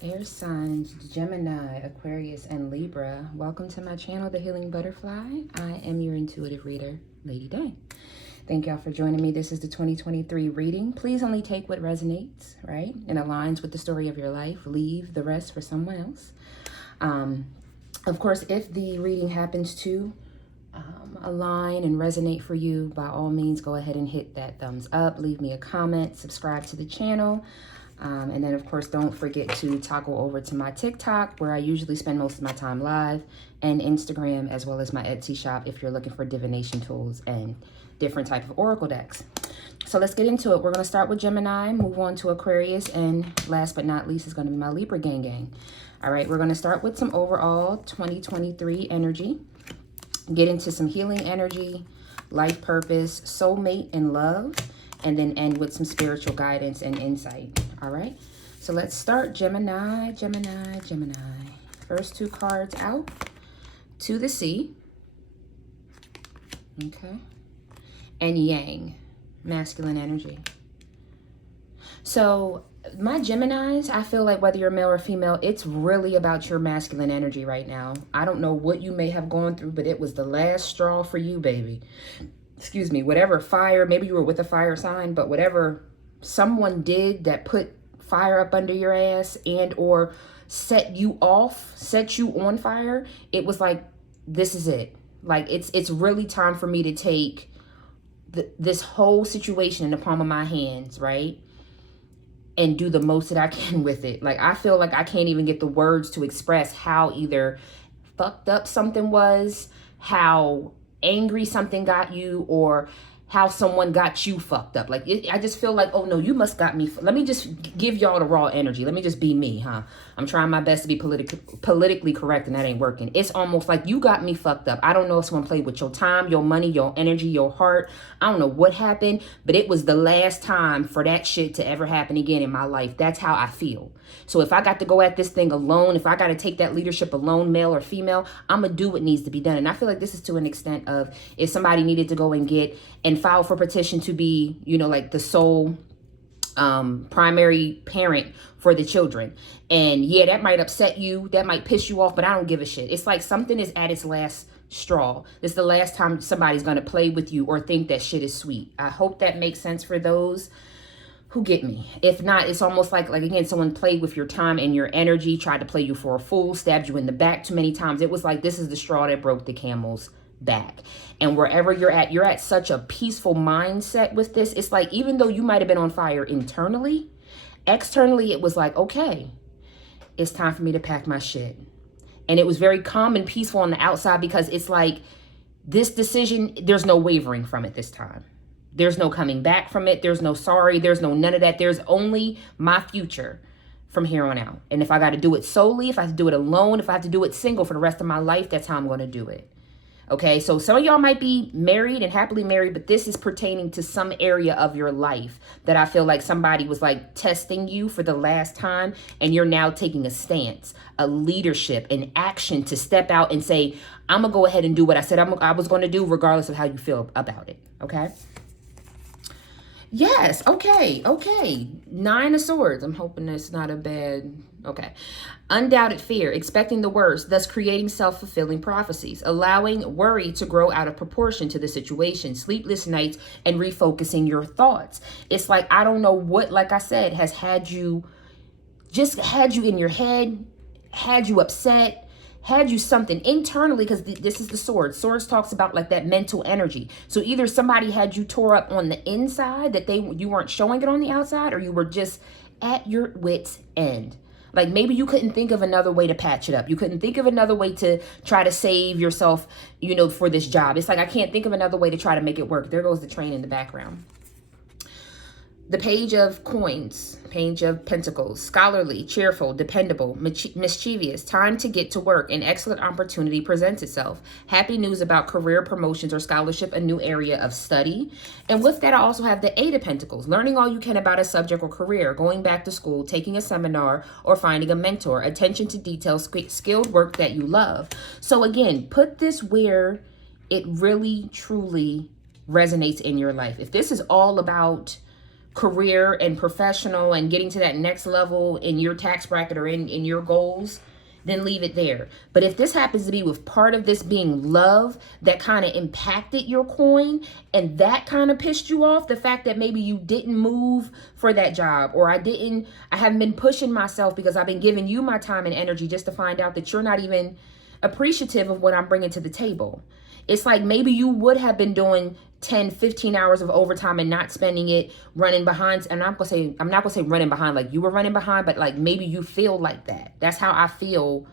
Air signs, Gemini, Aquarius, and Libra. Welcome to my channel, The Healing Butterfly. I am your intuitive reader, Lady Day. Thank y'all for joining me. This is the 2023 reading. Please only take what resonates, right? And aligns with the story of your life. Leave the rest for someone else. Of course, if the reading happens to align and resonate for you, by all means, go ahead and hit that thumbs up. Leave me a comment. Subscribe to the channel. And then, of course, don't forget to toggle over to my TikTok, where I usually spend most of my time live, and Instagram, as well as my Etsy shop if you're looking for divination tools and different type of oracle decks. So let's get into it. We're going to start with Gemini, move on to Aquarius, and last but not least is going to be my Libra gang. All right, we're going to start with some overall 2023 energy, get into some healing energy, life purpose, soulmate, and love, and then end with some spiritual guidance and insight. All right, so let's start. Gemini. First two cards out. To the sea. Okay. And Yang, masculine energy. So my Geminis, I feel like whether you're male or female, it's really about your masculine energy right now. I don't know what you may have gone through, but it was the last straw for you, baby. Excuse me, whatever fire, maybe you were with a fire sign, but whatever someone did that put fire up under your ass and or set you off, set you on fire, it was like, this is it. Like, it's really time for me to take this whole situation in the palm of my hands, right? And do the most that I can with it. Like, I feel like I can't even get the words to express how either fucked up something was, how angry something got you, or how someone got you fucked up. Like, I just feel like, oh no, you must got me. Let me just give y'all the raw energy. Let me just be me, huh? I'm trying my best to be politically correct, and that ain't working. It's almost like you got me fucked up. I don't know if someone played with your time, your money, your energy, your heart. I don't know what happened, but it was the last time for that shit to ever happen again in my life. That's how I feel. So if I got to go at this thing alone, if I got to take that leadership alone, male or female, I'm going to do what needs to be done. And I feel like this is to an extent of if somebody needed to go and get and file for petition to be, you know, like the sole primary parent for the children. And yeah, that might upset you. That might piss you off, but I don't give a shit. It's like something is at its last straw. This is the last time somebody's going to play with you or think that shit is sweet. I hope that makes sense for those who get me. If not, it's almost like again, someone played with your time and your energy, tried to play you for a fool, stabbed you in the back too many times. It was like, this is the straw that broke the camel's back. And wherever you're at such a peaceful mindset with this. It's like, even though you might have been on fire internally, externally, it was like, okay, it's time for me to pack my shit. And it was very calm and peaceful on the outside, because it's like, this decision, there's no wavering from it this time. There's no coming back from it. There's no sorry. There's no none of that. There's only my future from here on out. And if I got to do it solely, if I have to do it alone, if I have to do it single for the rest of my life, that's how I'm going to do it. Okay, so some of y'all might be married and happily married, but this is pertaining to some area of your life that I feel like somebody was like testing you for the last time, and you're now taking a stance, a leadership, an action to step out and say, I'm going to go ahead and do what I said I was going to do, regardless of how you feel about it. Okay. Yes. Okay. Nine of Swords. I'm hoping that's not a bad. Okay. Undoubted fear, expecting the worst, thus creating self-fulfilling prophecies, allowing worry to grow out of proportion to the situation, sleepless nights, and refocusing your thoughts. It's like, I don't know what, like I said, has had you in your head, had you upset, had you something internally, because this is the Swords. Swords talks about like that mental energy. So either somebody had you tore up on the inside that you weren't showing it on the outside, or you were just at your wit's end. Like maybe you couldn't think of another way to patch it up. You couldn't think of another way to try to save yourself, you know, for this job. It's like, I can't think of another way to try to make it work. There goes the train in the background. The Page of Coins, Page of Pentacles, scholarly, cheerful, dependable, mischievous, time to get to work, an excellent opportunity presents itself. Happy news about career promotions or scholarship, a new area of study. And with that, I also have the Eight of Pentacles, learning all you can about a subject or career, going back to school, taking a seminar, or finding a mentor, attention to detail, skilled work that you love. So again, put this where it really, truly resonates in your life. If this is all about career and professional and getting to that next level in your tax bracket or in your goals, then leave it there. But if this happens to be with part of this being love that kind of impacted your coin and that kind of pissed you off, the fact that maybe you didn't move for that job, or I haven't been pushing myself because I've been giving you my time and energy just to find out that you're not even appreciative of what I'm bringing to the table. It's like maybe you would have been doing 10, 15 hours of overtime and not spending it running behind. And I'm not gonna say running behind like you were running behind, but like maybe you feel like that. That's how I feel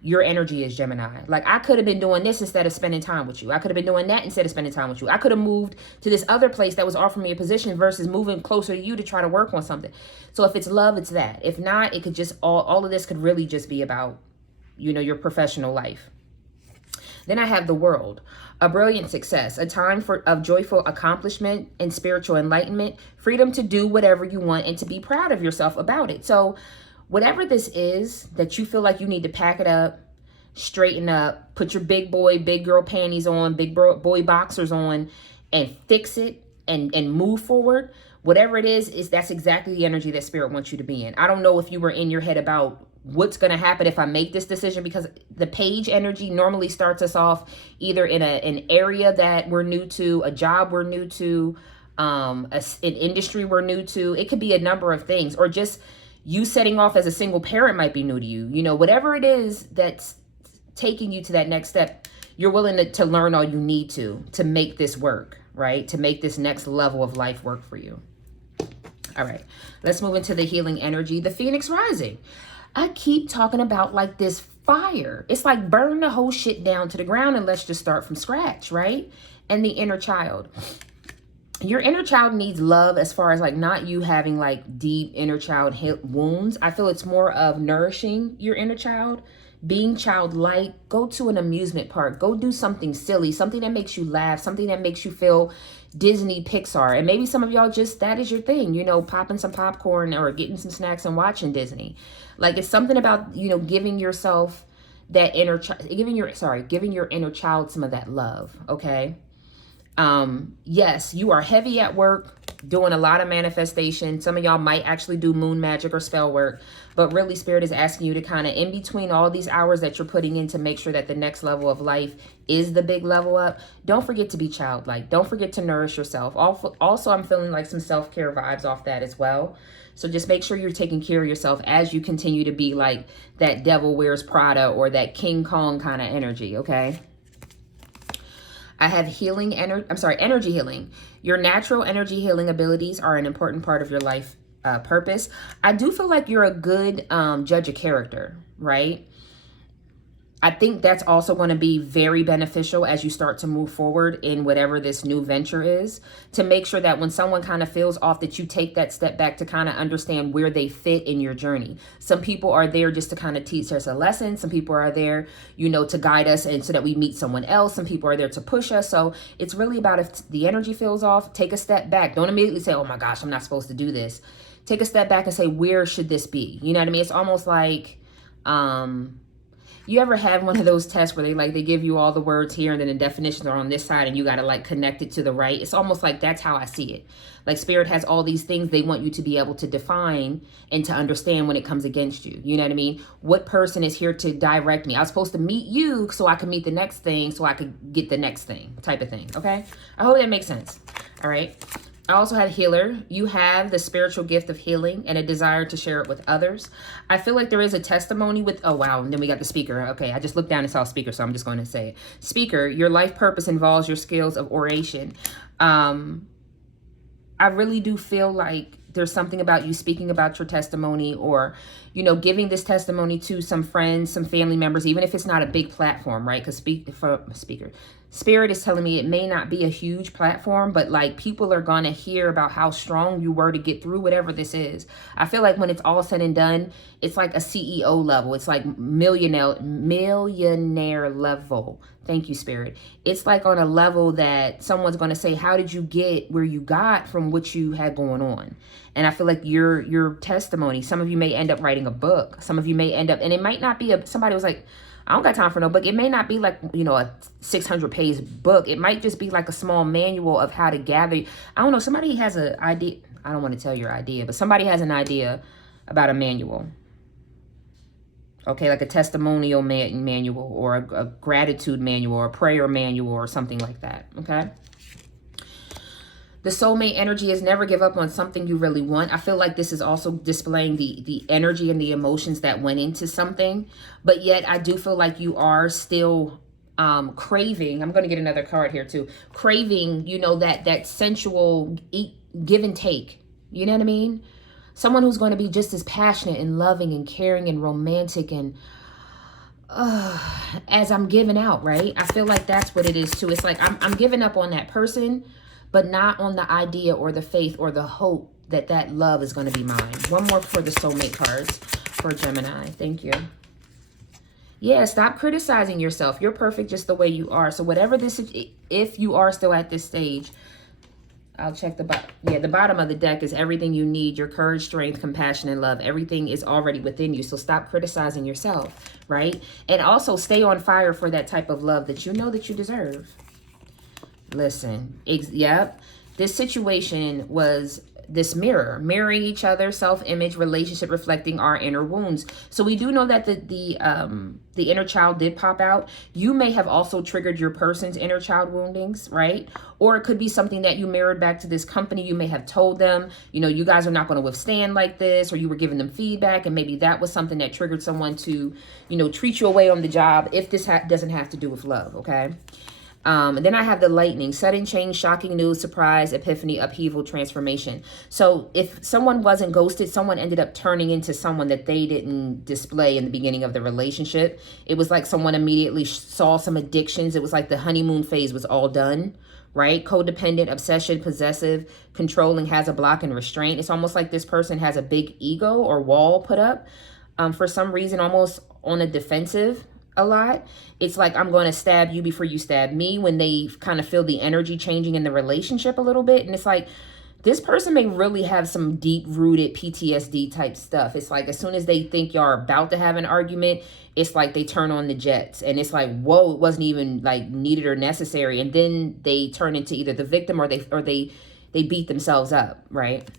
your energy is, Gemini. Like I could have been doing this instead of spending time with you. I could have been doing that instead of spending time with you. I could have moved to this other place that was offering me a position versus moving closer to you to try to work on something. So if it's love, it's that. If not, it could just, all of this could really just be about, you know, your professional life. Then I have the World, a brilliant success, a time of joyful accomplishment and spiritual enlightenment, freedom to do whatever you want and to be proud of yourself about it. So whatever this is that you feel like you need to pack it up, straighten up, put your big boy, big girl panties on, big boy boxers on, and fix it and move forward, whatever it is that's exactly the energy that Spirit wants you to be in. I don't know if you were in your head about what's going to happen if I make this decision, because the page energy normally starts us off either in an area that we're new to, a job we're new to, an industry we're new to. It could be a number of things, or just you setting off as a single parent might be new to you. You know, whatever it is that's taking you to that next step, you're willing to learn all you need to make this work, right? To make this next level of life work for you. All right, let's move into the healing energy, the Phoenix rising. I keep talking about like this fire. It's like burn the whole shit down to the ground and let's just start from scratch, right? And the inner child. Your inner child needs love, as far as like not you having like deep inner child wounds. I feel it's more of nourishing your inner child, being childlike. Go to an amusement park. Go do something silly, something that makes you laugh, something that makes you feel Disney, Pixar. And maybe some of y'all just, that is your thing, you know, popping some popcorn or getting some snacks and watching Disney. Like it's something about, you know, giving yourself that inner giving your inner child some of that love. Okay. Yes, you are heavy at work, doing a lot of manifestation. Some of y'all might actually do moon magic or spell work, but really Spirit is asking you to kind of, in between all these hours that you're putting in to make sure that the next level of life is the big level up, don't forget to be childlike. Don't forget to nourish yourself. Also, I'm feeling like some self-care vibes off that as well. So just make sure you're taking care of yourself as you continue to be like that Devil Wears Prada or that King Kong kind of energy, okay? I have energy healing. Your natural energy healing abilities are an important part of your life purpose. I do feel like you're a good judge of character, right? I think that's also going to be very beneficial as you start to move forward in whatever this new venture is, to make sure that when someone kind of feels off, that you take that step back to kind of understand where they fit in your journey. Some people are there just to kind of teach us a lesson. Some people are there, you know, to guide us and so that we meet someone else. Some people are there to push us. So it's really about, if the energy feels off, take a step back. Don't immediately say, oh my gosh, I'm not supposed to do this. Take a step back and say, where should this be? You know what I mean? It's almost like, you ever have one of those tests where they give you all the words here and then the definitions are on this side and you got to like connect it to the right? It's almost like that's how I see it. Like Spirit has all these things they want you to be able to define and to understand when it comes against you. You know what I mean? What person is here to direct me? I was supposed to meet you so I could meet the next thing, so I could get the next thing type of thing. Okay. I hope that makes sense. All right. I also have healer. You have the spiritual gift of healing and a desire to share it with others. I feel like there is a testimony with, oh wow, and then we got the speaker. Okay, I just looked down and saw speaker, so I'm just going to say it. Speaker, your life purpose involves your skills of oration. I really do feel like there's something about you speaking about your testimony, or, you know, giving this testimony to some friends, some family members, even if it's not a big platform, right? Because Spirit is telling me it may not be a huge platform, but like people are going to hear about how strong you were to get through whatever this is. I feel like when it's all said and done, it's like a CEO level. It's like millionaire level. Thank you, Spirit. It's like on a level that someone's going to say, how did you get where you got from what you had going on? And I feel like your testimony, some of you may end up writing a book. Some of you may end up, and it might not be somebody was like, I don't got time for no book. It may not be like, you know, a 600-page book. It might just be like a small manual of how to gather. I don't know. Somebody has an idea. I don't want to tell your idea, but somebody has an idea about a manual. Okay, like a testimonial manual or a gratitude manual or a prayer manual or something like that, okay? The soulmate energy is never give up on something you really want. I feel like this is also displaying the energy and the emotions that went into something. But yet I do feel like you are still craving. I'm going to get another card here too. Craving, you know, that sensual give and take. You know what I mean? Someone who's going to be just as passionate and loving and caring and romantic and as I'm giving out, right? I feel like that's what it is too. It's like I'm giving up on that person, but not on the idea or the faith or the hope that that love is going to be mine. One more for the soulmate cards for Gemini. Thank you. Yeah, stop criticizing yourself. You're perfect just the way you are. So whatever this is, if you are still at this stage, I'll check the bottom. Yeah, the bottom of the deck is everything you need. Your courage, strength, compassion, and love. Everything is already within you. So stop criticizing yourself, right? And also stay on fire for that type of love that you know that you deserve. Listen, yep. This situation was this mirroring each other, self-image, relationship reflecting our inner wounds. So we do know that the inner child did pop out. You may have also triggered your person's inner child woundings, right? Or it could be something that you mirrored back to this company. You may have told them, you know, you guys are not going to withstand like this, or you were giving them feedback, and maybe that was something that triggered someone to, you know, treat you away on the job, if this doesn't have to do with love, okay? And then I have the lightning, sudden change, shocking news, surprise, epiphany, upheaval, transformation. So if someone wasn't ghosted, someone ended up turning into someone that they didn't display in the beginning of the relationship. It was like someone immediately saw some addictions. It was like the honeymoon phase was all done, right? Codependent, obsession, possessive, controlling, has a block and restraint. It's almost like this person has a big ego or wall put up for some reason, almost on a defensive a lot. It's like, I'm going to stab you before you stab me, when they kind of feel the energy changing in the relationship a little bit. And it's like, this person may really have some deep rooted PTSD type stuff. It's like, as soon as they think y'all are about to have an argument, it's like they turn on the jets, and it's like, whoa, it wasn't even like needed or necessary. And then they turn into either the victim or they beat themselves up, right?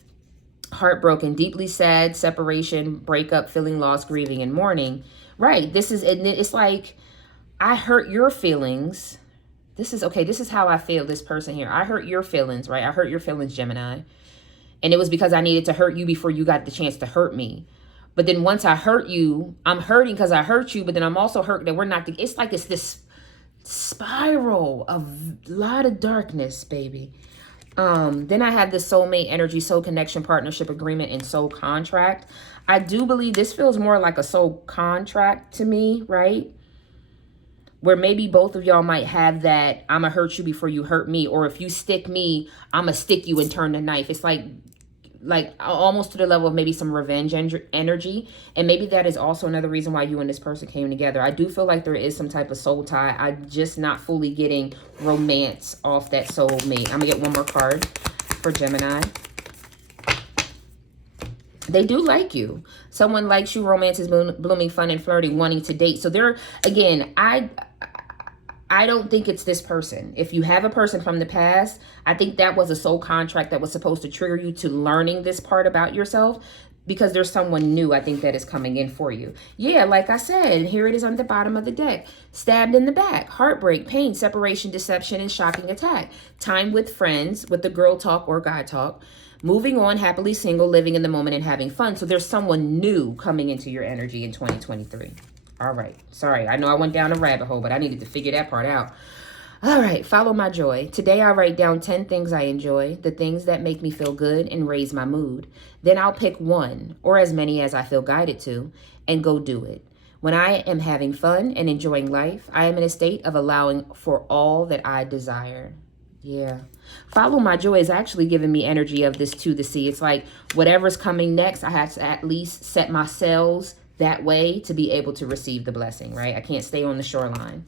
Heartbroken, deeply sad, separation, breakup, feeling lost, grieving, and mourning. Right. This is, and it's like, I hurt your feelings. This is how I feel, this person here. I hurt your feelings, right? I hurt your feelings, Gemini. And it was because I needed to hurt you before you got the chance to hurt me. But then once I hurt you, I'm hurting because I hurt you, but then I'm also hurt that we're not, it's like it's this spiral of a lot of darkness, baby. Then I have the soulmate energy, soul connection, partnership agreement, and soul contract. I do believe this feels more like a soul contract to me, right? Where maybe both of y'all might have that, I'm gonna hurt you before you hurt me, or if you stick me, I'm gonna stick you and turn the knife. It's like almost to the level of maybe some revenge energy. And maybe that is also another reason why you and this person came together. I do feel like there is some type of soul tie. I'm just not fully getting romance off that soulmate. I'm gonna get one more card for Gemini. They do like you. Someone likes you. Romance is blooming, fun and flirty, wanting to date. So there, again, I don't think it's this person. If you have a person from the past, I think that was a soul contract that was supposed to trigger you to learning this part about yourself, because there's someone new, I think, that is coming in for you. Yeah, like I said, here it is on the bottom of the deck. Stabbed in the back, heartbreak, pain, separation, deception, and shocking attack. Time with friends, with the girl talk or guy talk. Moving on, happily single, living in the moment and having fun. So there's someone new coming into your energy in 2023. All right. Sorry, I know I went down a rabbit hole, but I needed to figure that part out. All right. Follow my joy. Today I write down 10 things I enjoy, the things that make me feel good and raise my mood. Then I'll pick one, or as many as I feel guided to, and go do it. When I am having fun and enjoying life, I am in a state of allowing for all that I desire. Yeah. Follow my joy is actually giving me energy of this to the sea. It's like whatever's coming next, I have to at least set my sails that way to be able to receive the blessing, right? I can't stay on the shoreline.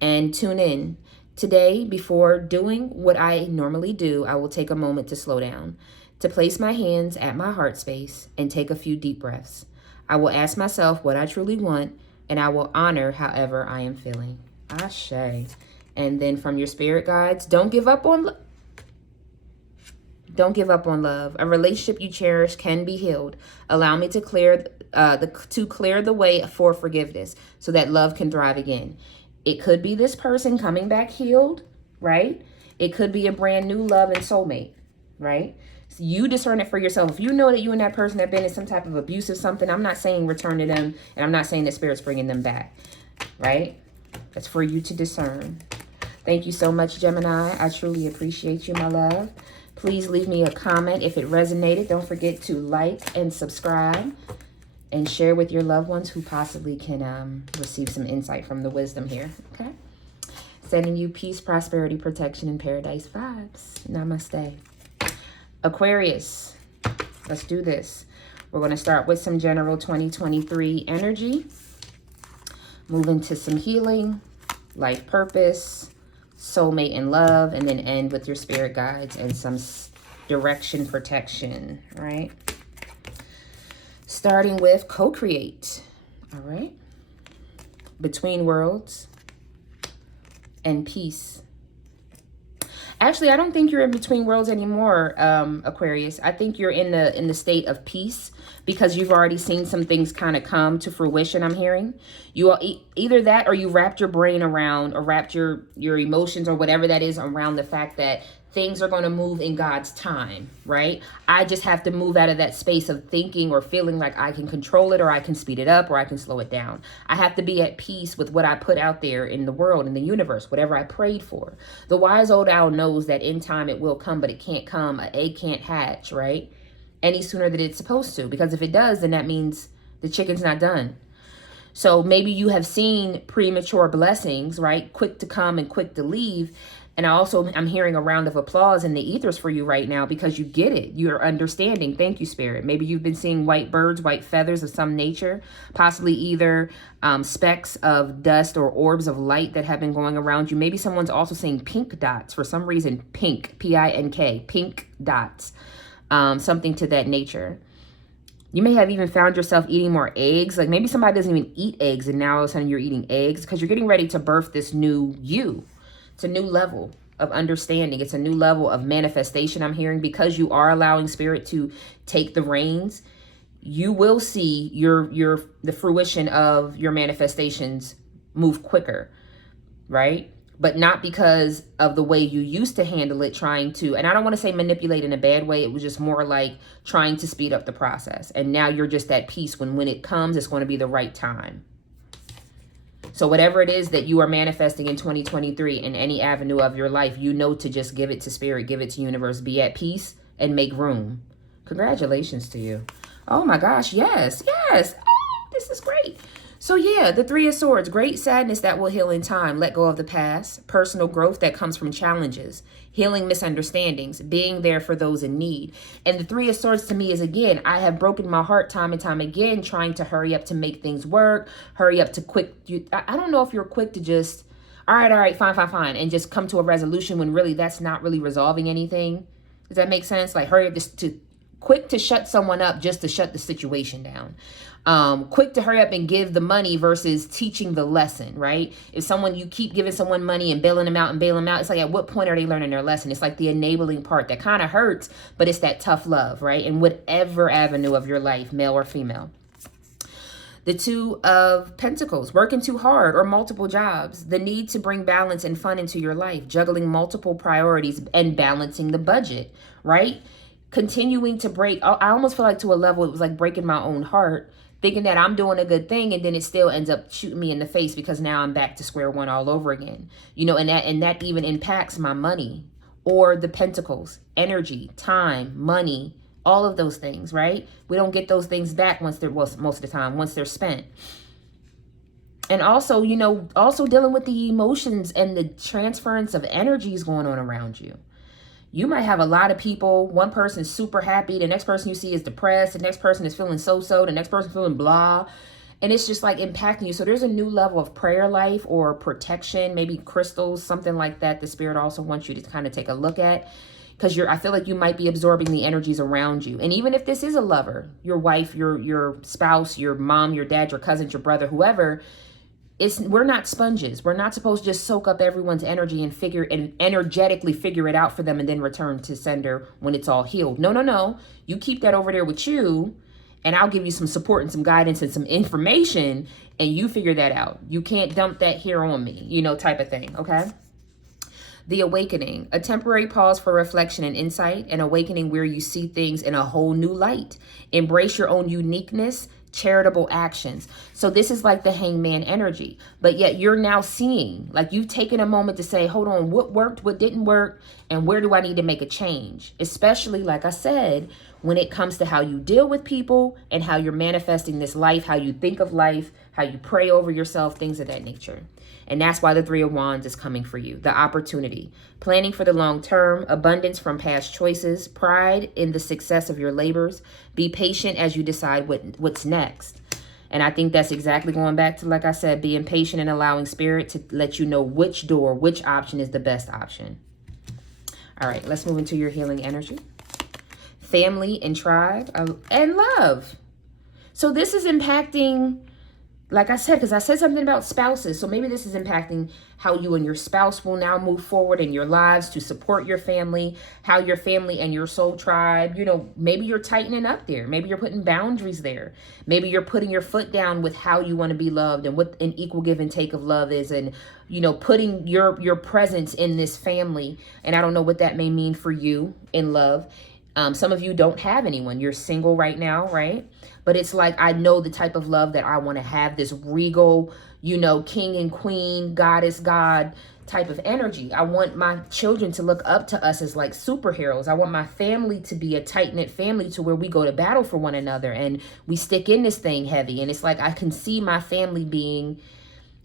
And tune in. Today, before doing what I normally do, I will take a moment to slow down, to place my hands at my heart space and take a few deep breaths. I will ask myself what I truly want, and I will honor however I am feeling. Ashe. And then from your spirit guides, don't give up on Don't give up on love. A relationship you cherish can be healed. Allow me to clear the way for forgiveness so that love can thrive again. It could be this person coming back healed, right? It could be a brand new love and soulmate, right? So you discern it for yourself. If you know that you and that person have been in some type of abusive something, I'm not saying return to them, and I'm not saying that Spirit's bringing them back, right? That's for you to discern. Thank you so much, Gemini. I truly appreciate you, my love. Please leave me a comment if it resonated. Don't forget to like and subscribe and share with your loved ones who possibly can receive some insight from the wisdom here, okay? Sending you peace, prosperity, protection, and paradise vibes. Namaste. Aquarius, let's do this. We're going to start with some general 2023 energy. Move into some healing, life purpose, soulmate and love, and then end with your spirit guides and some direction, protection, right? Starting with co-create, all right? Between worlds and peace. Actually, I don't think you're in between worlds anymore, Aquarius. I think you're in the state of peace because you've already seen some things kind of come to fruition, I'm hearing. You all, either that or you wrapped your brain around or wrapped your emotions or whatever that is around the fact that things are going to move in God's time, right? I just have to move out of that space of thinking or feeling like I can control it or I can speed it up or I can slow it down. I have to be at peace with what I put out there in the world, in the universe, whatever I prayed for. The wise old owl knows that in time it will come, but it can't come. An egg can't hatch, right? Any sooner than it's supposed to. Because if it does, then that means the chicken's not done. So maybe you have seen premature blessings, right? Quick to come and quick to leave. And I'm hearing a round of applause in the ethers for you right now because you get it. You're understanding. Thank you, Spirit. Maybe you've been seeing white birds, white feathers of some nature, possibly either specks of dust or orbs of light that have been going around you. Maybe someone's also seeing pink dots for some reason. Pink, P-I-N-K, pink dots, something to that nature. You may have even found yourself eating more eggs. Like maybe somebody doesn't even eat eggs and now all of a sudden you're eating eggs because you're getting ready to birth this new you. It's a new level of understanding. It's a new level of manifestation, I'm hearing, because you are allowing Spirit to take the reins. You will see the fruition of your manifestations move quicker, right? But not because of the way you used to handle it, trying to, and I don't want to say manipulate in a bad way. It was just more like trying to speed up the process. And now you're just at peace when it comes, it's going to be the right time. So whatever it is that you are manifesting in 2023 in any avenue of your life, you know to just give it to Spirit, give it to universe, be at peace and make room. Congratulations to you. Oh my gosh, yes, yes. Oh, this is great. So yeah, the Three of Swords, great sadness that will heal in time. Let go of the past, personal growth that comes from challenges, healing misunderstandings, being there for those in need. And the Three of Swords to me is, again, I have broken my heart time and time again, trying to hurry up to make things work, hurry up to quick. I don't know if you're quick to just, all right, fine, and just come to a resolution when really that's not really resolving anything. Does that make sense? Like hurry up to quick to shut someone up just to shut the situation down. Quick to hurry up and give the money versus teaching the lesson, right? If you keep giving someone money and bailing them out, it's like, at what point are they learning their lesson? It's like the enabling part that kind of hurts, but it's that tough love, right? In whatever avenue of your life, male or female. The Two of Pentacles, working too hard or multiple jobs, the need to bring balance and fun into your life, juggling multiple priorities and balancing the budget, right? Continuing to break, I almost feel like to a level, it was like breaking my own heart, thinking that I'm doing a good thing, and then it still ends up shooting me in the face because now I'm back to square one all over again. You know, and that even impacts my money. Or the Pentacles, energy, time, money, all of those things, right? We don't get those things back most of the time, once they're spent. And also, you know, also dealing with the emotions and the transference of energies going on around you. You might have a lot of people. One person is super happy. The next person you see is depressed. The next person is feeling so-so. The next person feeling blah. And it's just like impacting you. So there's a new level of prayer life or protection, maybe crystals, something like that. The Spirit also wants you to kind of take a look at, because I feel like you might be absorbing the energies around you. And even if this is a lover, your wife, your spouse, your mom, your dad, your cousin, your brother, whoever, we're not sponges. We're not supposed to just soak up everyone's energy and energetically figure it out for them and then return to sender when it's all healed. No, no, no. You keep that over there with you, and I'll give you some support and some guidance and some information, and you figure that out. You can't dump that here on me, you know, type of thing, okay? The awakening, a temporary pause for reflection and insight, an awakening where you see things in a whole new light. Embrace your own uniqueness, charitable actions. So this is like the hangman energy, but yet you're now seeing, like you've taken a moment to say, hold on, what worked, what didn't work, and where do I need to make a change? Especially, like I said, when it comes to how you deal with people and how you're manifesting this life, how you think of life, how you pray over yourself, things of that nature. And that's why the Three of Wands is coming for you. The opportunity, planning for the long term, abundance from past choices, pride in the success of your labors. Be patient as you decide what's next. And I think that's exactly going back to, like I said, being patient and allowing spirit to let you know which door, which option is the best option. All right, let's move into your healing energy. Family and tribe and love. So this is impacting, like I said, because I said something about spouses. So maybe this is impacting how you and your spouse will now move forward in your lives to support your family, how your family and your soul tribe, you know, maybe you're tightening up there. Maybe you're putting boundaries there. Maybe you're putting your foot down with how you want to be loved and what an equal give and take of love is, and, you know, putting your presence in this family. And I don't know what that may mean for you in love. Some of you don't have anyone. You're single right now, right? But it's like, I know the type of love that I want to have, this regal, you know, king and queen, goddess, God type of energy. I want my children to look up to us as like superheroes. I want my family to be a tight-knit family to where we go to battle for one another and we stick in this thing heavy. And it's like, I can see my family being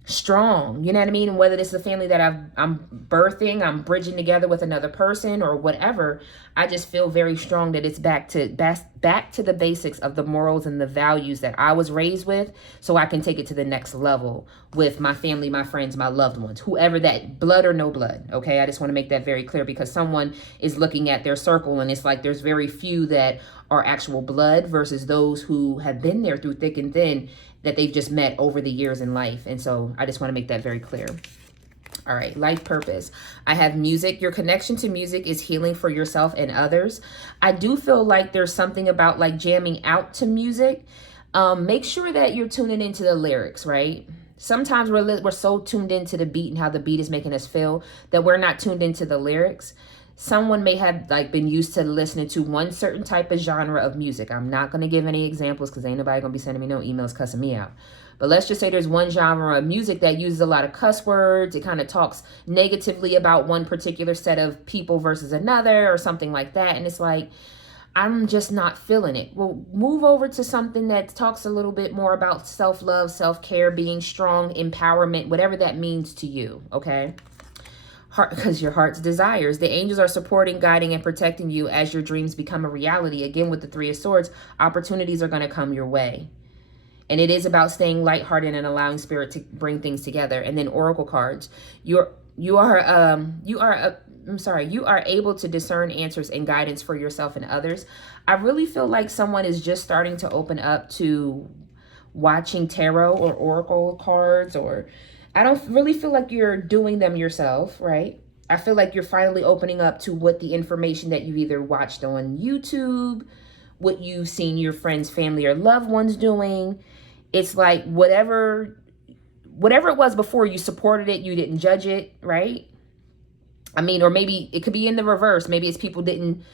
strong, you know what I mean? And whether this is a family that I'm birthing, I'm bridging together with another person or whatever, I just feel very strong that it's back to the basics of the morals and the values that I was raised with, so I can take it to the next level with my family, my friends, my loved ones, whoever that, blood or no blood, okay? I just want to make that very clear, because someone is looking at their circle and it's like there's very few that are actual blood versus those who have been there through thick and thin, that they've just met over the years in life. And so I just want to make that very clear. All right, life purpose. I have music. Your connection to music is healing for yourself and others. I do feel like there's something about like jamming out to music. Make sure that you're tuning into the lyrics, right? Sometimes we're so tuned into the beat and how the beat is making us feel that we're not tuned into the lyrics. Someone may have like been used to listening to one certain type of genre of music. I'm not going to give any examples because ain't nobody going to be sending me no emails cussing me out. But let's just say there's one genre of music that uses a lot of cuss words. It kind of talks negatively about one particular set of people versus another or something like that. And it's like, I'm just not feeling it. Well, move over to something that talks a little bit more about self-love, self-care, being strong, empowerment, whatever that means to you, okay? Because your heart's desires. The angels are supporting, guiding, and protecting you as your dreams become a reality. Again, with the Three of Swords, opportunities are going to come your way. And it is about staying lighthearted and allowing spirit to bring things together. And then oracle cards. You are able to discern answers and guidance for yourself and others. I really feel like someone is just starting to open up to watching tarot or oracle cards, or I don't really feel like you're doing them yourself, right? I feel like you're finally opening up to what the information that you've either watched on YouTube, what you've seen your friends, family, or loved ones doing. It's like whatever it was before, you supported it, you didn't judge it, right? I mean, or maybe it could be in the reverse. Maybe it's people didn't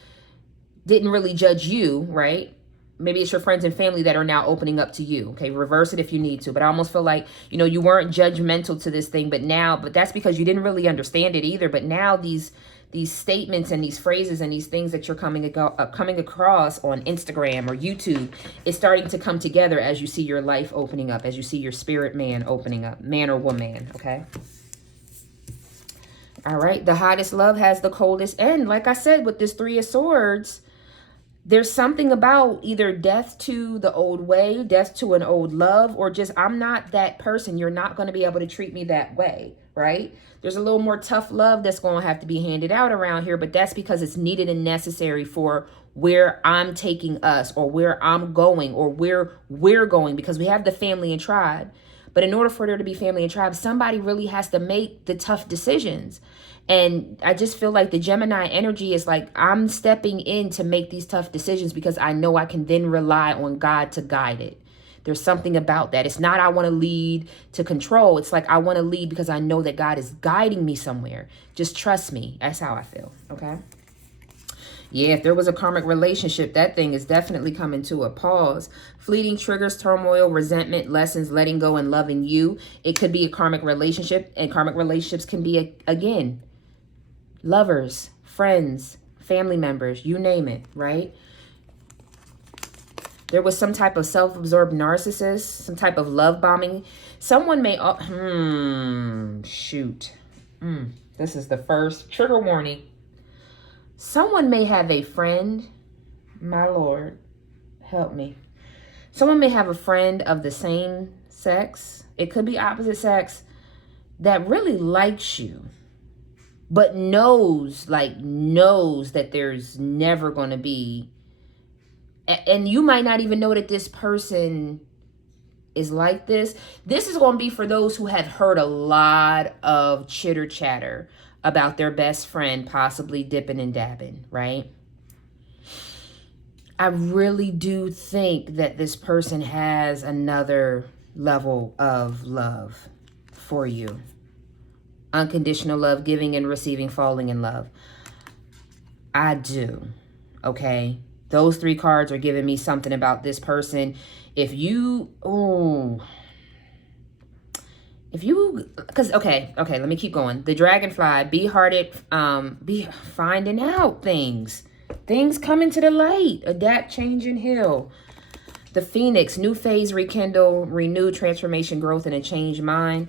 really judge you, right? Maybe it's your friends and family that are now opening up to you. Okay, reverse it if you need to. But I almost feel like, you know, you weren't judgmental to this thing, but that's because you didn't really understand it either. But now these statements and these phrases and these things that you're coming across on Instagram or YouTube is starting to come together as you see your life opening up, as you see your spirit man opening up, man or woman, okay? All right, the hottest love has the coldest end. Like I said, with this Three of Swords, there's something about either death to the old way, death to an old love, or just, I'm not that person. You're not going to be able to treat me that way, right? There's a little more tough love that's going to have to be handed out around here, but that's because it's needed and necessary for where I'm taking us, or where I'm going, or where we're going, because we have the family and tribe. But in order for there to be family and tribe, somebody really has to make the tough decisions. And I just feel like the Gemini energy is like, I'm stepping in to make these tough decisions because I know I can then rely on God to guide it. There's something about that. It's not I want to lead to control. It's like I want to lead because I know that God is guiding me somewhere. Just trust me. That's how I feel. Okay. Yeah, if there was a karmic relationship, that thing is definitely coming to a pause. Fleeting triggers, turmoil, resentment, lessons, letting go, and loving you. It could be a karmic relationship, and karmic relationships can be, again, lovers, friends, family members, you name it, right? There was some type of self-absorbed narcissist, some type of love bombing. Someone may, this is the first trigger warning. Someone may have a friend, my Lord, help me. Someone may have a friend of the same sex. It could be opposite sex that really likes you, but knows that there's never going to be. And you might not even know that this person is like this. This is going to be for those who have heard a lot of chitter chatter about their best friend possibly dipping and dabbing, right? I really do think that this person has another level of love for you. Unconditional love, giving and receiving, falling in love. I do, okay? Those three cards are giving me something about this person. Okay, let me keep going. The dragonfly, be hearted, be finding out things coming to the light, adapt, change, and heal. The phoenix, new phase, rekindle, renew, transformation, growth, and a changed mind.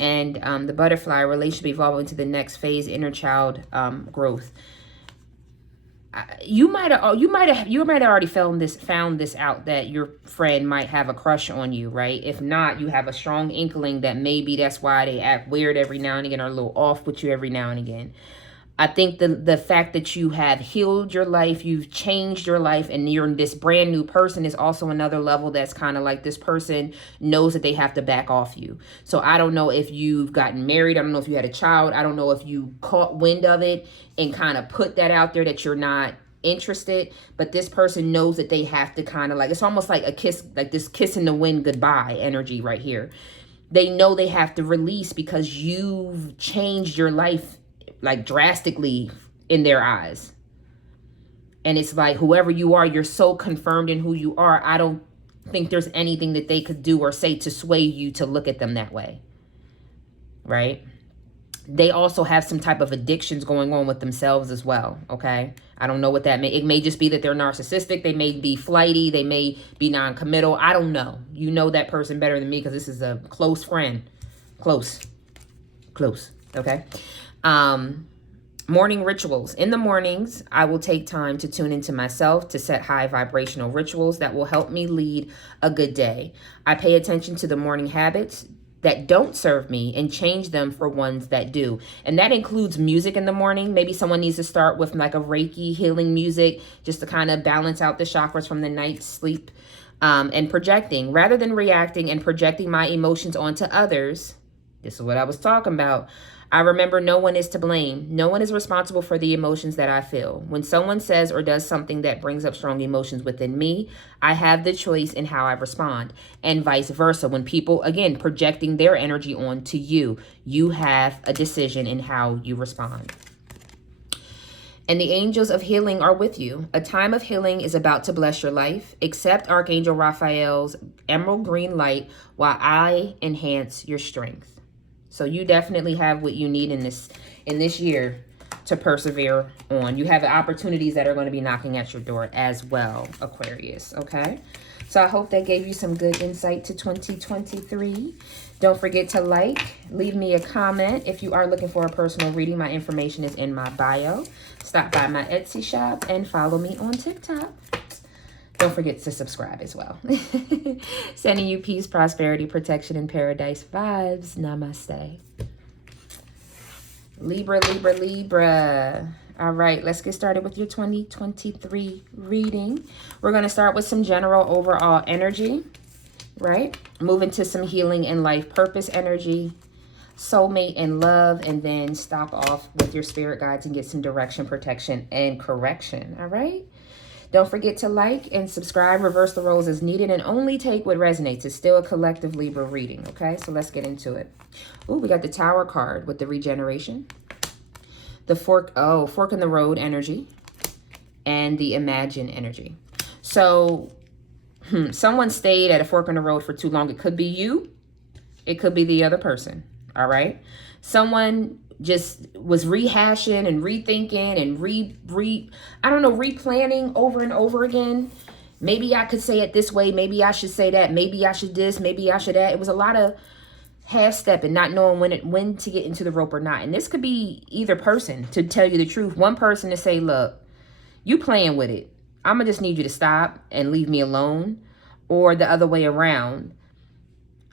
And the butterfly, relationship evolving to the next phase, inner child growth. You might have already found this out, that your friend might have a crush on you, right? If not, you have a strong inkling that maybe that's why they act weird every now and again, or a little off with you every now and again. I think the fact that you have healed your life, you've changed your life, and you're this brand new person is also another level that's kind of like this person knows that they have to back off you. So I don't know if you've gotten married. I don't know if you had a child. I don't know if you caught wind of it and kind of put that out there that you're not interested. But this person knows that they have to kind of like, it's almost like a kiss, like this kiss in the wind goodbye energy right here. They know they have to release because you've changed your life like drastically in their eyes. And it's like, whoever you are, you're so confirmed in who you are. I don't think there's anything that they could do or say to sway you to look at them that way. Right? They also have some type of addictions going on with themselves as well. Okay. I don't know what that may. It may just be that they're narcissistic. They may be flighty. They may be non-committal. I don't know. You know that person better than me because this is a close friend. Close. Okay. Morning rituals. In the mornings, I will take time to tune into myself to set high vibrational rituals that will help me lead a good day. I pay attention to the morning habits that don't serve me and change them for ones that do. And that includes music in the morning. Maybe someone needs to start with like a Reiki healing music just to kind of balance out the chakras from the night's sleep. And projecting. Rather than reacting and projecting my emotions onto others, this is what I was talking about. I remember no one is to blame. No one is responsible for the emotions that I feel. When someone says or does something that brings up strong emotions within me, I have the choice in how I respond, and vice versa. When people, again, projecting their energy onto you, you have a decision in how you respond. And the angels of healing are with you. A time of healing is about to bless your life. Accept Archangel Raphael's emerald green light while I enhance your strength. So you definitely have what you need in this year to persevere on. You have opportunities that are going to be knocking at your door as well, Aquarius, okay? So I hope that gave you some good insight to 2023. Don't forget to leave me a comment. If you are looking for a personal reading, my information is in my bio. Stop by my Etsy shop and follow me on TikTok. Don't forget to subscribe as well. Sending you peace, prosperity, protection, and paradise vibes. Namaste. Libra. All right, let's get started with your 2023 reading. We're going to start with some general overall energy. right? Move into some healing and life purpose energy, soulmate and love, and then stop off with your spirit guides and get some direction, protection, and correction, all right? Don't forget to like and subscribe. Reverse the roles as needed and only take what resonates. It's still a collective Libra reading, okay? So let's get into it. Oh, we got the Tower card with the regeneration. The fork in the road energy. And the Imagine energy. So someone stayed at a fork in the road for too long. It could be you. It could be the other person, all right? Someone just was rehashing and rethinking and replanning over and over again. Maybe I could say it this way. Maybe I should say that. Maybe I should this. Maybe I should that. It was a lot of half-stepping, not knowing when to get into the rope or not. And this could be either person, to tell you the truth. One person to say, look, you playing with it. I'm going to just need you to stop and leave me alone. Or the other way around.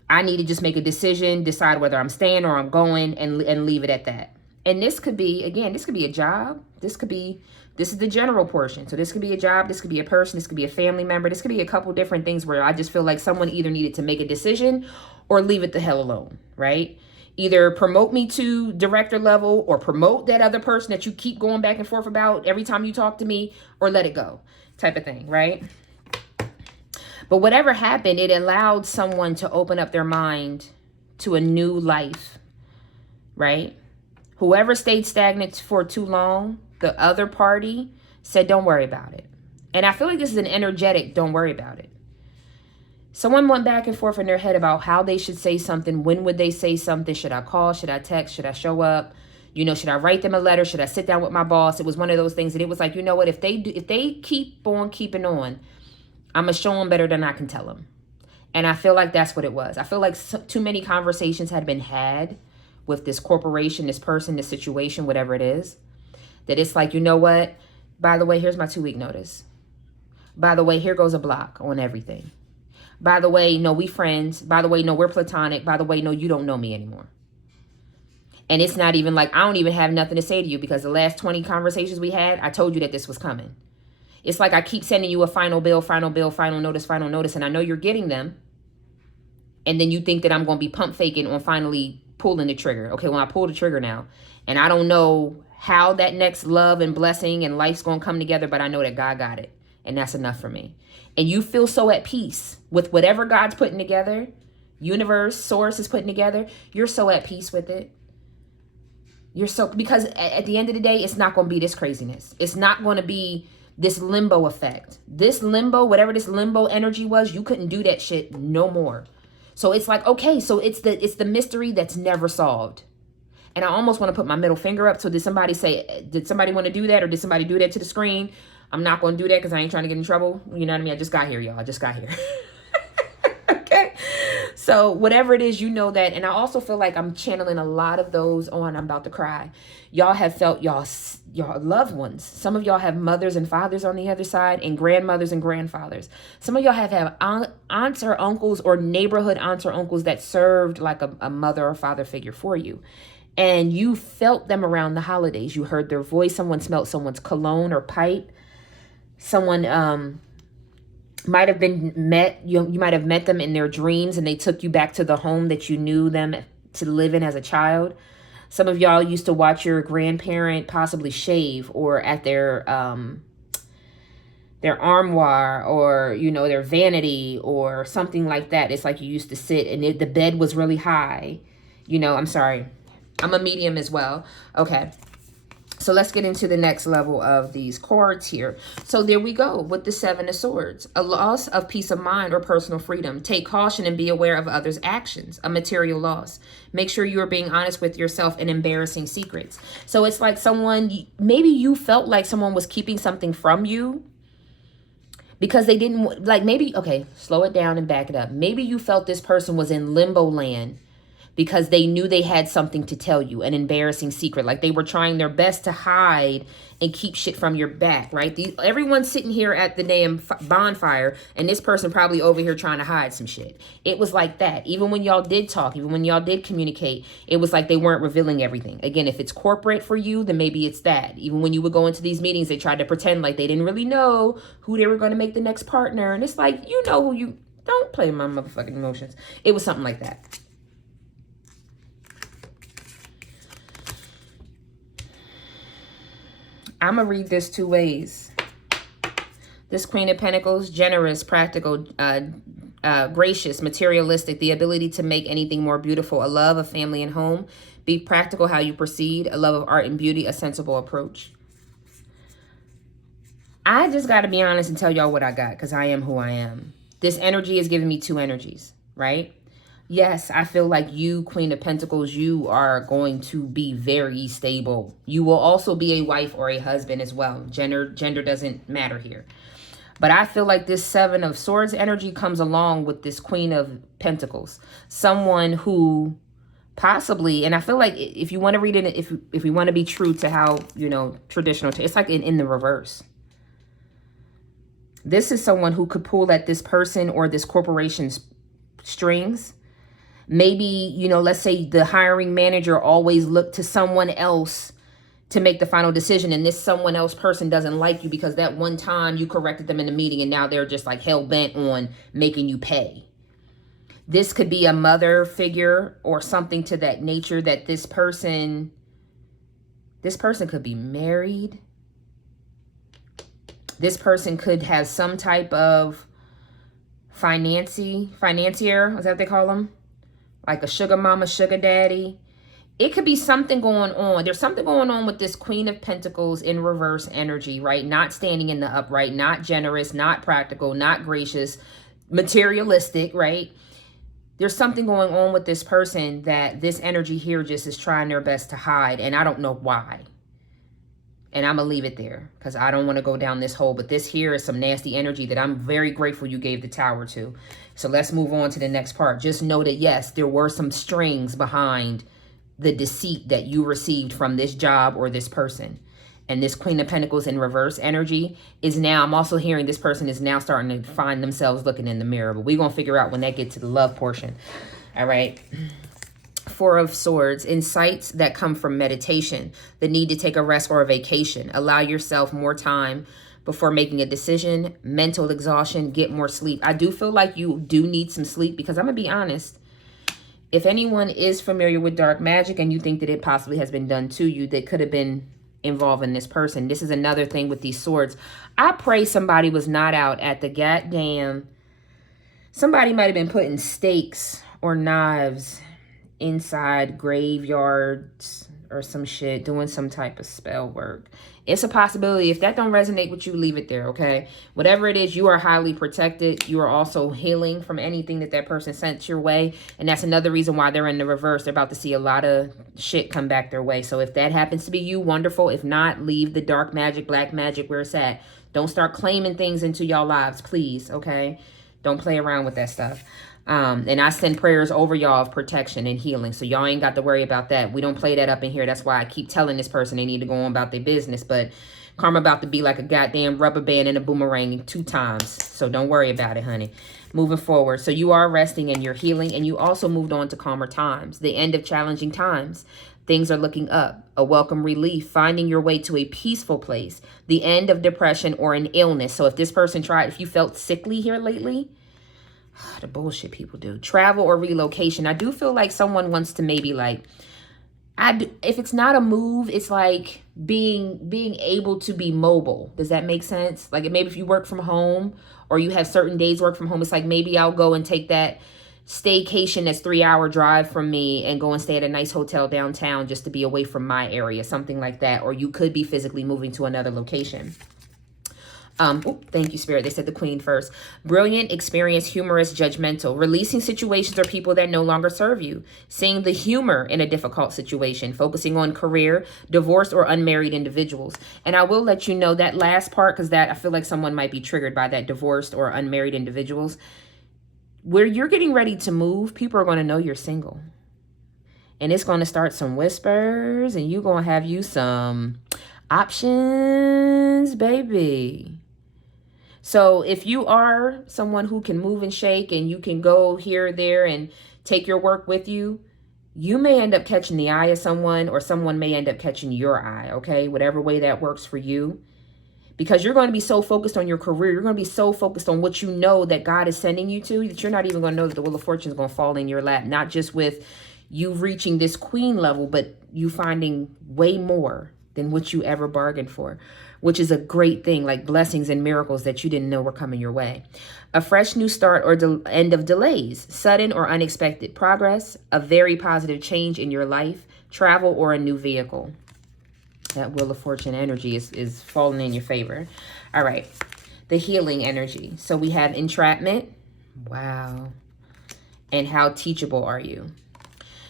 I need to just make a decision, decide whether I'm staying or I'm going, and leave it at that. And this could be, again, this could be a job. This is the general portion. So this could be a job. This could be a person. This could be a family member. This could be a couple different things where I just feel like someone either needed to make a decision or leave it the hell alone, right? Either promote me to director level or promote that other person that you keep going back and forth about every time you talk to me, or let it go type of thing, right? But whatever happened, it allowed someone to open up their mind to a new life, right? Whoever stayed stagnant for too long, the other party said, don't worry about it. And I feel like this is an energetic, don't worry about it. Someone went back and forth in their head about how they should say something. When would they say something? Should I call? Should I text? Should I show up? You know, should I write them a letter? Should I sit down with my boss? It was one of those things that it was like, you know what? If they keep on keeping on, I'm going to show them better than I can tell them. And I feel like that's what it was. I feel like too many conversations had been had with this corporation, this person, this situation, whatever it is, that it's like, you know what? By the way, here's my 2-week notice. By the way, here goes a block on everything. By the way, no, we friends. By the way, no, we're platonic. By the way, no, you don't know me anymore. And it's not even like I don't even have nothing to say to you because the last 20 conversations we had, I told you that this was coming. It's like I keep sending you a final bill, final notice, and I know you're getting them. And then you think that I'm going to be pump faking on finally pulling the trigger. Okay, well, I pulled the trigger now. And I don't know how that next love and blessing and life's going to come together, but I know that God got it. And that's enough for me. And you feel so at peace with whatever God's putting together, universe, source is putting together. You're so at peace with it. Because at the end of the day, it's not going to be this craziness. It's not going to be this limbo effect. This limbo, whatever this limbo energy was, you couldn't do that shit no more. So it's like, okay, so it's the mystery that's never solved. And I almost want to put my middle finger up. So did somebody want to do that? Or did somebody do that to the screen? I'm not going to do that because I ain't trying to get in trouble. You know what I mean? I just got here, y'all. I just got here. Okay. So whatever it is, you know that. And I also feel like I'm channeling a lot of those on. I'm about to cry. Y'all have felt y'all loved ones. Some of y'all have mothers and fathers on the other side and grandmothers and grandfathers. Some of y'all have aunts or uncles or neighborhood aunts or uncles that served like a mother or father figure for you. And you felt them around the holidays. You heard their voice. Someone smelled someone's cologne or pipe. Someone might have been met. You might have met them in their dreams and they took you back to the home that you knew them to live in as a child. Some of y'all used to watch your grandparent possibly shave or at their armoire or, you know, their vanity or something like that. It's like you used to sit and the bed was really high. You know, I'm sorry. I'm a medium as well. Okay. So let's get into the next level of these cards here. So there we go with the 7 of Swords. A loss of peace of mind or personal freedom. Take caution and be aware of others' actions. A material loss. Make sure you are being honest with yourself and embarrassing secrets. So it's like maybe you felt like someone was keeping something from you because they didn't, like maybe, okay, slow it down and back it up. Maybe you felt this person was in limbo land because they knew they had something to tell you, an embarrassing secret. Like they were trying their best to hide and keep shit from your back, right? Everyone's sitting here at the damn bonfire, and this person probably over here trying to hide some shit. It was like that. Even when y'all did talk, even when y'all did communicate, it was like they weren't revealing everything. Again, if it's corporate for you, then maybe it's that. Even when you would go into these meetings, they tried to pretend like they didn't really know who they were going to make the next partner. And it's like, you know who you... Don't play my motherfucking emotions. It was something like that. I'm going to read this two ways. This Queen of Pentacles, generous, practical, gracious, materialistic, the ability to make anything more beautiful, a love of family and home, be practical how you proceed, a love of art and beauty, a sensible approach. I just got to be honest and tell y'all what I got, because I am who I am. This energy is giving me two energies, right? Yes, I feel like you, Queen of Pentacles, you are going to be very stable. You will also be a wife or a husband as well. Gender doesn't matter here. But I feel like this Seven of Swords energy comes along with this Queen of Pentacles. Someone who possibly, and I feel like if you want to read it, if we want to be true to how, you know, traditional, it's like in the reverse. This is someone who could pull at this person or this corporation's strings. Maybe, you know, let's say the hiring manager always looked to someone else to make the final decision, and this someone else person doesn't like you because that one time you corrected them in the meeting and now they're just like hell-bent on making you pay. This could be a mother figure or something to that nature, that this person could be married. This person could have some type of financier, is that what they call them? Like a sugar mama, sugar daddy. It could be something going on. There's something going on with this Queen of Pentacles in reverse energy, right? Not standing in the upright, not generous, not practical, not gracious, materialistic, right? There's something going on with this person that this energy here just is trying their best to hide. And I don't know why. And I'm going to leave it there because I don't want to go down this hole. But this here is some nasty energy that I'm very grateful you gave the Tower to. So let's move on to the next part. Just know that, yes, there were some strings behind the deceit that you received from this job or this person. And this Queen of Pentacles in reverse energy is now, I'm also hearing this person is now starting to find themselves looking in the mirror. But we're going to figure out when that gets to the love portion. All right. Four of Swords, insights that come from meditation, the need to take a rest or a vacation. Allow yourself more time before making a decision, mental exhaustion, get more sleep. I do feel like you do need some sleep because I'm going to be honest. If anyone is familiar with dark magic and you think that it possibly has been done to you, that could have been involving this person. This is another thing with these swords. I pray somebody was not out at the goddamn, somebody might have been putting stakes or knives inside graveyards or some shit, doing some type of spell work. It's a possibility. If that don't resonate with you, leave it there, okay? Whatever it is, you are highly protected. You are also healing from anything that person sent your way. And that's another reason why they're in the reverse. They're about to see a lot of shit come back their way. So if that happens to be you, wonderful. If not, leave the dark magic, black magic where it's at. Don't start claiming things into y'all lives, please, okay? Don't play around with that stuff. And I send prayers over y'all of protection and healing. So y'all ain't got to worry about that. We don't play that up in here. That's why I keep telling this person they need to go on about their business. But karma about to be like a goddamn rubber band and a boomerang 2 times. So don't worry about it, honey. Moving forward. So you are resting and you're healing. And you also moved on to calmer times. The end of challenging times. Things are looking up. A welcome relief. Finding your way to a peaceful place. The end of depression or an illness. So if this person if you felt sickly here lately, the bullshit people do. Travel or relocation. I do feel like someone wants to maybe like, if it's not a move, it's like being able to be mobile. Does that make sense? Like maybe if you work from home or you have certain days work from home, it's like maybe I'll go and take that staycation that's 3-hour drive from me and go and stay at a nice hotel downtown just to be away from my area, something like that. Or you could be physically moving to another location. Thank you, Spirit. They said the Queen first. Brilliant, experienced, humorous, judgmental. Releasing situations or people that no longer serve you. Seeing the humor in a difficult situation. Focusing on career, divorced or unmarried individuals. And I will let you know that last part because I feel like someone might be triggered by that, divorced or unmarried individuals. Where you're getting ready to move, people are going to know you're single. And it's going to start some whispers and you're going to have you some options, baby. So if you are someone who can move and shake and you can go here or there and take your work with you, you may end up catching the eye of someone or someone may end up catching your eye, okay? Whatever way that works for you. because you're going to be so focused on your career. You're going to be so focused on what you know that God is sending you to, that you're not even going to know that the Wheel of Fortune is going to fall in your lap. Not just with you reaching this queen level, but you finding way more than what you ever bargained for, which is a great thing, like blessings and miracles that you didn't know were coming your way. A fresh new start or end of delays, sudden or unexpected progress, a very positive change in your life, travel, or a new vehicle. That Wheel of Fortune energy is falling in your favor. All right. The healing energy. So we have entrapment. Wow. And how teachable are you?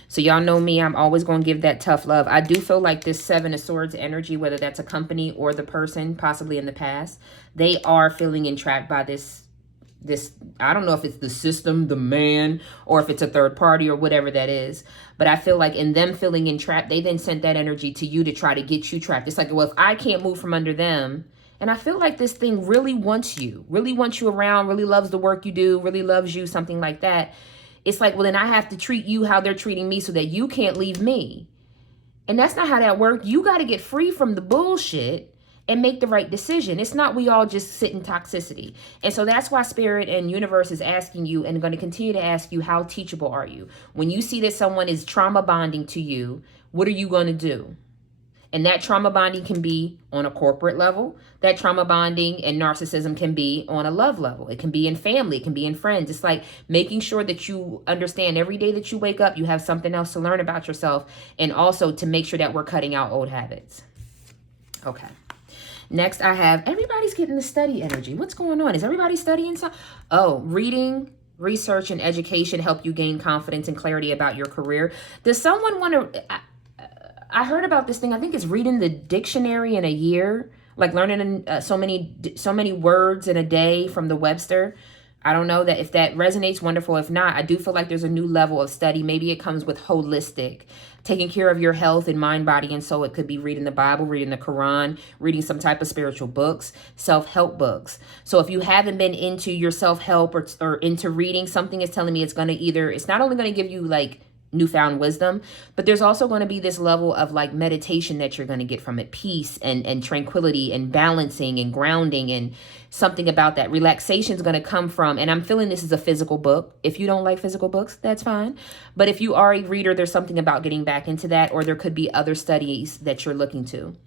So y'all know me. I'm always going to give that tough love. I do feel like this Seven of Swords energy, whether that's a company or the person, possibly in the past, they are feeling entrapped by this, I don't know if it's the system, the man, or if it's a third party or whatever that is. But I feel like in them feeling entrapped, they then sent that energy to you to try to get you trapped. It's like, well, if I can't move from under them, and I feel like this thing really wants you around, really loves the work you do, really loves you, something like that. It's like, well, then I have to treat you how they're treating me so that you can't leave me. And that's not how that works. You got to get free from the bullshit and make the right decision. It's not we all just sit in toxicity. And so that's why Spirit and Universe is asking you and going to continue to ask you, how teachable are you? When you see that someone is trauma bonding to you, what are you going to do? And that trauma bonding can be on a corporate level. That trauma bonding and narcissism can be on a love level. It can be in family. It can be in friends. It's like making sure that you understand every day that you wake up, you have something else to learn about yourself. And also to make sure that we're cutting out old habits. Okay. Next, I have everybody's getting the study energy. What's going on? Is everybody studying something? Oh, reading, research, and education help you gain confidence and clarity about your career. Does someone want to... I heard about this thing. I think it's reading the dictionary in a year, like learning so many words in a day from the Webster. I don't know that if that resonates, wonderful. If not, I do feel like there's a new level of study. Maybe it comes with holistic, taking care of your health and mind, body, and soul. It could be reading the Bible, reading the Quran, reading some type of spiritual books, self-help books. So if you haven't been into your self-help or into reading, something is telling me it's going to it's not only going to give you like newfound wisdom, but there's also going to be this level of like meditation that you're going to get from it, peace and tranquility and balancing and grounding, and something about that relaxation is going to come from. And I'm feeling this is a physical book. If you don't like physical books, that's fine. But if you are a reader, there's something about getting back into that, or there could be other studies that you're looking to.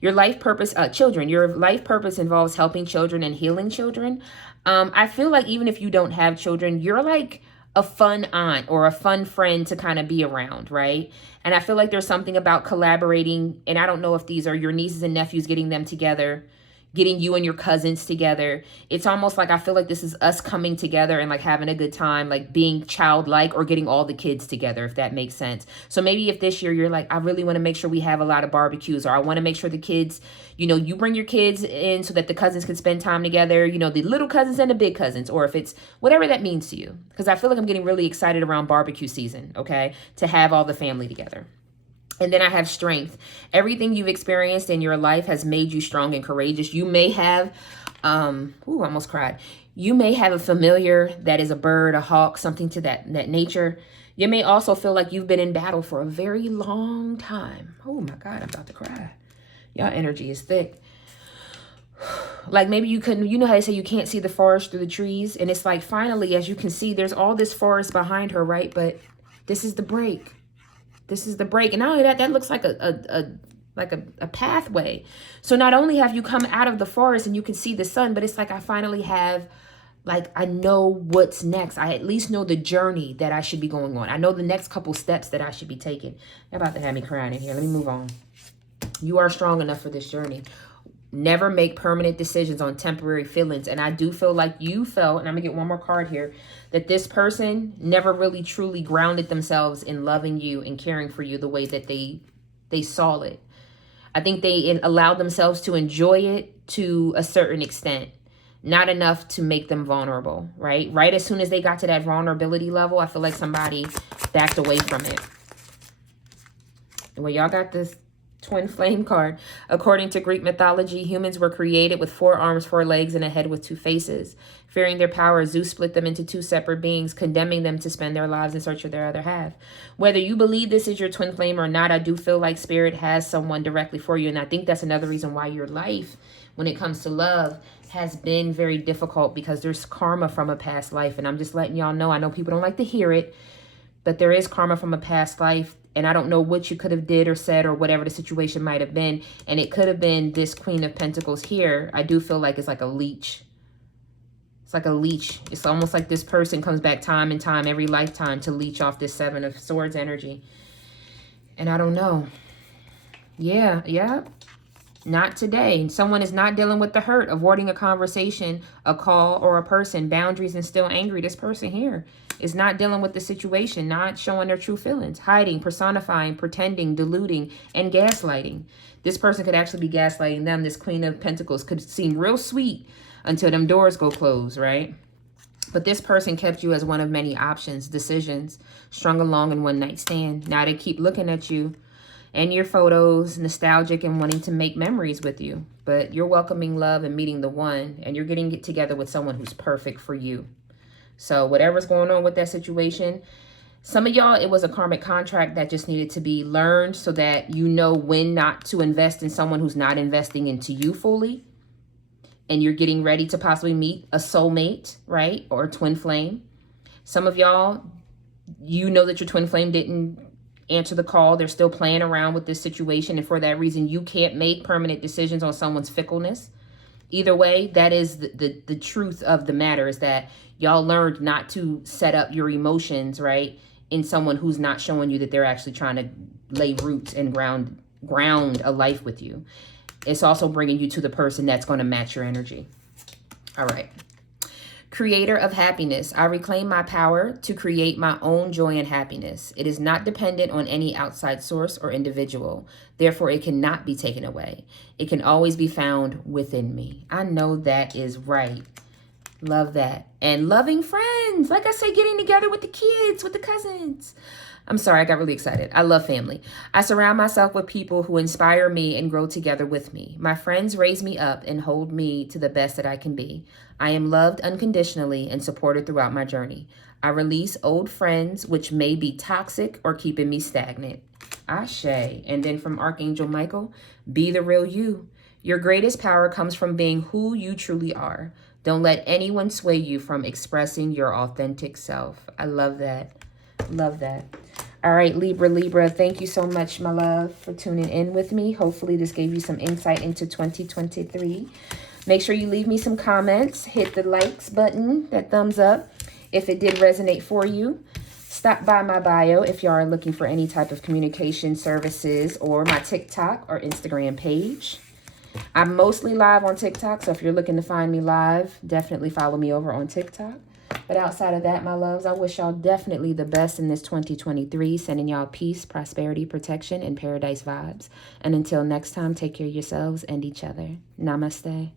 Your life purpose, children, your life purpose involves helping children and healing children. I feel like even if you don't have children, you're like a fun aunt or a fun friend to kind of be around, right? And I feel like there's something about collaborating, and I don't know if these are your nieces and nephews, getting them together, getting you and your cousins together. It's almost like I feel like this is us coming together and like having a good time, like being childlike, or getting all the kids together, if that makes sense. So maybe if this year you're like, I really want to make sure we have a lot of barbecues, or I want to make sure the kids, you bring your kids in so that the cousins can spend time together, the little cousins and the big cousins, or if it's whatever that means to you. Because I feel like I'm getting really excited around barbecue season, okay, to have all the family together. And then I have strength. Everything you've experienced in your life has made you strong and courageous. You may have, I almost cried. You may have a familiar that is a bird, a hawk, something to that nature. You may also feel like you've been in battle for a very long time. Oh my God, I'm about to cry. Y'all energy is thick. Like maybe you couldn't, how they say you can't see the forest through the trees. And it's like, finally, as you can see, there's all this forest behind her, right? But this is the break. This is the break. And not only that, that looks like a pathway. So not only have you come out of the forest and you can see the sun, but it's like I finally have, like, I know what's next. I at least know the journey that I should be going on. I know the next couple steps that I should be taking. You're about to have me crying in here. Let me move on. You are strong enough for this journey. Never make permanent decisions on temporary feelings. And I do feel like you felt, and I'm going to get one more card here, that this person never really truly grounded themselves in loving you and caring for you the way that they saw it. I think they allowed themselves to enjoy it to a certain extent, not enough to make them vulnerable, right? Right as soon as they got to that vulnerability level, I feel like somebody backed away from it. Well, y'all got this Twin flame card. According to Greek mythology, humans were created with 4 arms, 4 legs, and a head with 2 faces. Fearing their power, Zeus split them into 2 separate beings, condemning them to spend their lives in search of their other half. Whether you believe this is your twin flame or not, I do feel like Spirit has someone directly for you. And I think that's another reason why your life, when it comes to love, has been very difficult, because there's karma from a past life. And I'm just letting y'all know, I know people don't like to hear it, but there is karma from a past life. And I don't know what you could have did or said or whatever the situation might have been. And it could have been this Queen of Pentacles here. I do feel like it's like a leech. It's like a leech. It's almost like this person comes back time and time, every lifetime, to leech off this 7 of Swords energy. And I don't know. Yeah. Not today. Someone is not dealing with the hurt, avoiding a conversation, a call, or a person, boundaries, and still angry. This person here is not dealing with the situation, not showing their true feelings, hiding, personifying, pretending, deluding, and gaslighting. This person could actually be gaslighting them. This Queen of Pentacles could seem real sweet until them doors go closed, right? But this person kept you as one of many options, decisions, strung along in one night stand. Now they keep looking at you and your photos, nostalgic and wanting to make memories with you. But you're welcoming love and meeting the one, and you're getting it together with someone who's perfect for you. So whatever's going on with that situation, some of y'all, it was a karmic contract that just needed to be learned so that you know when not to invest in someone who's not investing into you fully. And you're getting ready to possibly meet a soulmate, right? Or a twin flame. Some of y'all, you know that your twin flame didn't answer the call. They're still playing around with this situation. And for that reason, you can't make permanent decisions on someone's fickleness. Either way, that is the truth of the matter, is that y'all learned not to set up your emotions, right, in someone who's not showing you that they're actually trying to lay roots and ground a life with you. It's also bringing you to the person that's going to match your energy. All right. Creator of happiness. I reclaim my power to create my own joy and happiness. It is not dependent on any outside source or individual. Therefore, it cannot be taken away. It can always be found within me. I know that is right. Love that. And loving friends. Like I say, getting together with the kids, with the cousins. I'm sorry, I got really excited. I love family. I surround myself with people who inspire me and grow together with me. My friends raise me up and hold me to the best that I can be. I am loved unconditionally and supported throughout my journey. I release old friends which may be toxic or keeping me stagnant. Ashe. And then from Archangel Michael, be the real you. Your greatest power comes from being who you truly are. Don't let anyone sway you from expressing your authentic self. I love that. Love that. All right, Libra, thank you so much, my love, for tuning in with me. Hopefully this gave you some insight into 2023. Make sure you leave me some comments. Hit the likes button, that thumbs up, if it did resonate for you. Stop by my bio if you are looking for any type of communication services, or my TikTok or Instagram page. I'm mostly live on TikTok, so if you're looking to find me live, definitely follow me over on TikTok. But outside of that, my loves, I wish y'all definitely the best in this 2023. Sending y'all peace, prosperity, protection, and paradise vibes. And until next time, take care of yourselves and each other. Namaste.